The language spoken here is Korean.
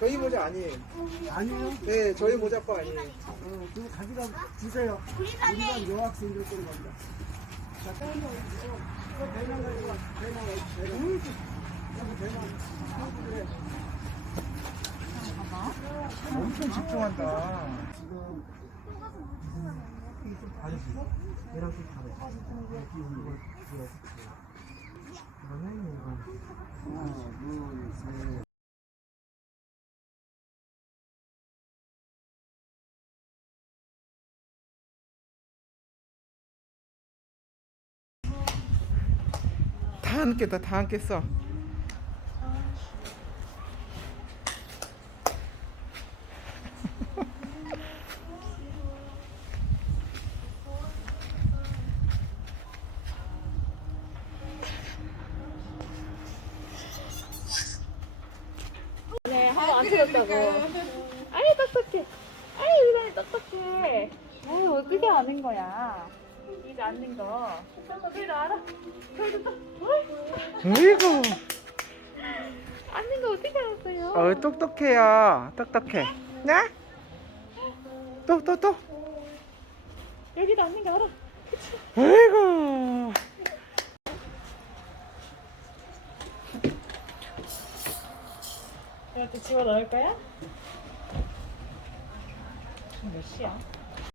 저희 모자 아니에요. 아니에요? 네, 저희 모자 거 아니에요. 어, 그거 가져가 주세요. 우리가 여학생들 거는 겁니다. 자, 다른 거 있어요. 이거 배낭 가지고 와. 배낭, 배낭. 여기 배낭. 그래. 엄청 집중한다. 지금 아저씨, 얘랑 좀 다르 여기 이거 이거 그러면 이거 다 함께다, 다 써. 네, 한번 안 틀렸다고. 아이, 똑똑해. 아이, 이란이 똑똑해. 아이, 어떻게 아는 거야? 이제 아는 거. 그래도 알아. 그래도 또, 어이구, 아는 거 어떻게 알았어요? 어 똑똑해요. 똑똑해. 네? 또, 또, 또. 여기도 아는 거 알아. 어이구. 이것도 집어 넣을 거야? 지금 몇 시야?